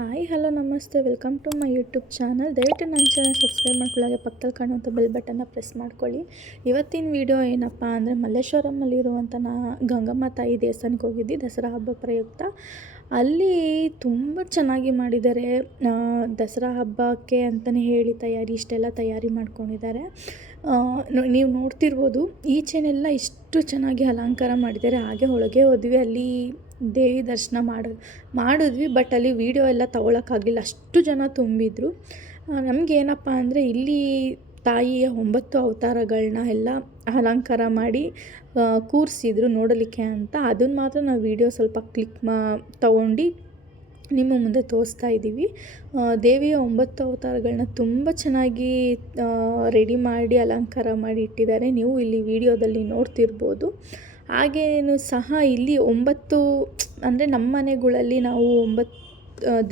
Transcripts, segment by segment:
Hi, hello, ನಮಸ್ತೆ. Welcome to my YouTube channel. ದಯವಿಟ್ಟು ನನ್ನ ಚಾನಲ್ ಸಬ್ಸ್ಕ್ರೈಬ್ ಮಾಡ್ಕೊಳ್ಳೋಕೆ ಪಕ್ಕದಲ್ಲಿ ಕಾಣುವಂಥ ಬೆಲ್ ಬಟನ್ನ ಪ್ರೆಸ್ ಮಾಡ್ಕೊಳ್ಳಿ. ಇವತ್ತಿನ ವಿಡಿಯೋ ಏನಪ್ಪ ಅಂದರೆ ಮಲ್ಲೇಶ್ವರಮಲ್ಲಿರುವಂಥ ನಾ ಗಂಗಮ್ಮ ತಾಯಿ ದೇವಸ್ಥಾನಕ್ಕೆ ಹೋಗಿದ್ದು ದಸರಾ ಹಬ್ಬ ಪ್ರಯುಕ್ತ. ಅಲ್ಲಿ ತುಂಬ ಚೆನ್ನಾಗಿ ಮಾಡಿದ್ದಾರೆ. ದಸರಾ ಹಬ್ಬಕ್ಕೆ ಅಂತಲೇ ಹೇಳಿ ತಯಾರಿ, ಇಷ್ಟೆಲ್ಲ ತಯಾರಿ ಮಾಡ್ಕೊಂಡಿದ್ದಾರೆ. ನೀವು ನೋಡ್ತಿರ್ಬೋದು, ಈಚೆನೆಲ್ಲ ಇಷ್ಟು ಚೆನ್ನಾಗಿ ಅಲಂಕಾರ ಮಾಡಿದ್ದಾರೆ. ಹಾಗೆ ಒಳಗೆ ಹೋದ್ವಿ. ಅಲ್ಲಿ ದೇವಿ ದರ್ಶನ ಮಾಡಿ, ಮಾಡಿದ್ವಿ ಬಟ್ ಅಲ್ಲಿ ವೀಡಿಯೋ ಎಲ್ಲ ತೊಗೊಳಕ್ಕಾಗಲಿಲ್ಲ ಅಷ್ಟು ಜನ ತುಂಬಿದ್ರು. ನಮಗೇನಪ್ಪ ಅಂದರೆ ಇಲ್ಲಿ ತಾಯಿಯ ಒಂಬತ್ತು ಅವತಾರಗಳನ್ನ ಎಲ್ಲ ಅಲಂಕಾರ ಮಾಡಿ ಕೂರಿಸಿದ್ರು ನೋಡಲಿಕ್ಕೆ ಅಂತ. ಅದನ್ನು ಮಾತ್ರ ನಾವು ವೀಡಿಯೋ ಸ್ವಲ್ಪ ಕ್ಲಿಕ್ ಮಾ, ತೊಗೊಂಡು ನಿಮ್ಮ ಮುಂದೆ ತೋರಿಸ್ತಾ ಇದ್ದೀವಿ ದೇವಿಯ ಒಂಬತ್ತು ಅವತಾರಗಳನ್ನ ತುಂಬ ಚೆನ್ನಾಗಿ ರೆಡಿ ಮಾಡಿ, ಅಲಂಕಾರ ಮಾಡಿ ಇಟ್ಟಿದ್ದಾರೆ. ನೀವು ಇಲ್ಲಿ ವಿಡಿಯೋದಲ್ಲಿ ನೋಡ್ತಿರ್ಬೋದು. ಹಾಗೇನು ಸಹ ಇಲ್ಲಿ ಒಂಬತ್ತು, ಅಂದರೆ ನಮ್ಮ ಮನೆಗಳಲ್ಲಿ ನಾವು ಒಂಬತ್ತು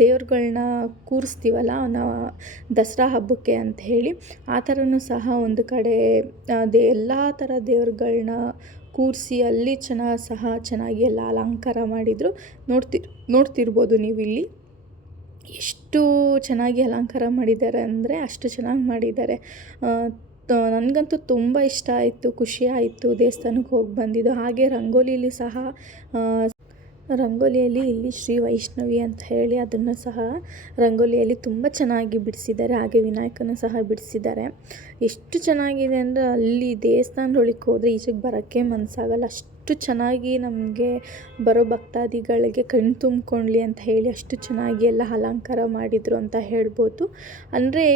ದೇವ್ರುಗಳ್ನ ಕೂರಿಸ್ತೀವಲ್ಲ ನಾವು ದಸರಾ ಹಬ್ಬಕ್ಕೆ ಅಂತ ಹೇಳಿ, ಆ ಥರನೂ ಸಹ ಒಂದು ಕಡೆ ಅದೇ ಎಲ್ಲ ಥರ ದೇವ್ರುಗಳ್ನ ಕೂರಿಸಿ ಅಲ್ಲಿ ಚೆನ್ನಾಗಿ ಸಹ ಚೆನ್ನಾಗಿ ಎಲ್ಲ ಅಲಂಕಾರ ಮಾಡಿದರು. ನೋಡ್ತಿ, ನೋಡ್ತಿರ್ಬೋದು ನೀವು ಇಲ್ಲಿ ಎಷ್ಟು ಚೆನ್ನಾಗಿ ಅಲಂಕಾರ ಮಾಡಿದ್ದಾರೆ ಅಂದರೆ ಅಷ್ಟು ಚೆನ್ನಾಗಿ ಮಾಡಿದ್ದಾರೆ. ನನಗಂತೂ ತುಂಬ ಇಷ್ಟ ಆಯಿತು, ಖುಷಿ ಆಯಿತು ದೇವಸ್ಥಾನಕ್ಕೆ ಹೋಗಿ ಬಂದಿದ್ದು. ಹಾಗೆ ರಂಗೋಲಿಯಲ್ಲಿ ಸಹ ರಂಗೋಲಿಯಲ್ಲಿ ಇಲ್ಲಿ ಶ್ರೀ ವೈಷ್ಣವಿ ಅಂತ ಹೇಳಿ ಅದನ್ನು ಸಹ ರಂಗೋಲಿಯಲ್ಲಿ ತುಂಬ ಚೆನ್ನಾಗಿ ಬಿಡಿಸಿದ್ದಾರೆ. ಹಾಗೆ ವಿನಾಯಕನ ಸಹ ಬಿಡಿಸಿದ್ದಾರೆ. ಎಷ್ಟು ಚೆನ್ನಾಗಿದೆ ಅಂದರೆ ಅಲ್ಲಿ ದೇವಸ್ಥಾನದೊಳಗೆ ಹೋದರೆ ಈಚೆಗೆ ಬರೋಕ್ಕೆ ಮನಸ್ಸಾಗಲ್ಲ. ಅಷ್ಟು ಚೆನ್ನಾಗಿ ನಮಗೆ ಬರೋ ಭಕ್ತಾದಿಗಳಿಗೆ ಕಣ್ಣು ತುಂಬ್ಕೊಳ್ಳಿ ಅಂತ ಹೇಳಿ ಅಷ್ಟು ಚೆನ್ನಾಗಿ ಎಲ್ಲ ಅಲಂಕಾರ ಮಾಡಿದರು ಅಂತ ಹೇಳ್ಬೋದು. ಅಂದರೆ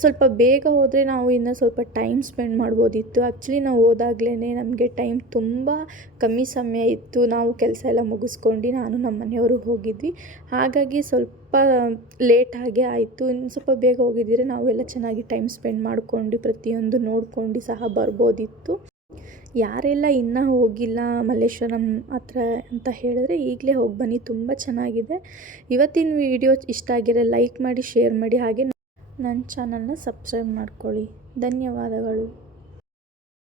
ಸ್ವಲ್ಪ ಬೇಗ ಹೋದರೆ ನಾವು ಇನ್ನೂ ಸ್ವಲ್ಪ ಟೈಮ್ ಸ್ಪೆಂಡ್ ಮಾಡ್ಬೋದಿತ್ತು. ಆ್ಯಕ್ಚುಲಿ ನಾವು ಹೋದಾಗ್ಲೇ ನಮಗೆ ಟೈಮ್ ತುಂಬ ಕಮ್ಮಿ ಸಮಯ ಇತ್ತು. ನಾವು ಕೆಲಸ ಎಲ್ಲ ಮುಗಿಸ್ಕೊಂಡು ನಾನು ನಮ್ಮ ಮನೆಯವರು ಹೋಗಿದ್ವಿ. ಹಾಗಾಗಿ ಸ್ವಲ್ಪ ಲೇಟ್ ಲೇಟಾಗೇ ಆಯಿತು. ಇನ್ನು ಸ್ವಲ್ಪ ಬೇಗ ಹೋಗಿದ್ದರೆ ನಾವೆಲ್ಲ ಚೆನ್ನಾಗಿ ಟೈಮ್ ಸ್ಪೆಂಡ್ ಮಾಡ್ಕೊಂಡು ಪ್ರತಿಯೊಂದು ನೋಡ್ಕೊಂಡು ಸಹ ಬರ್ಬೋದಿತ್ತು. ಯಾರೆಲ್ಲ ಇನ್ನೂ ಹೋಗಿಲ್ಲ ಮಲ್ಲೇಶ್ವರಂ ಹತ್ರ ಅಂತ ಹೇಳಿದ್ರೆ ಈಗಲೇ ಹೋಗಿ ಬನ್ನಿ, ತುಂಬ ಚೆನ್ನಾಗಿದೆ. ಇವತ್ತಿನ ವಿಡಿಯೋ ಇಷ್ಟ ಆಗಿರೋ ಲೈಕ್ ಮಾಡಿ, ಶೇರ್ ಮಾಡಿ, ಹಾಗೆ ನನ್ನ ಚಾನಲ್ನ ಸಬ್ಸ್ಕ್ರೈಬ್ ಮಾಡ್ಕೊಳ್ಳಿ. ಧನ್ಯವಾದಗಳು.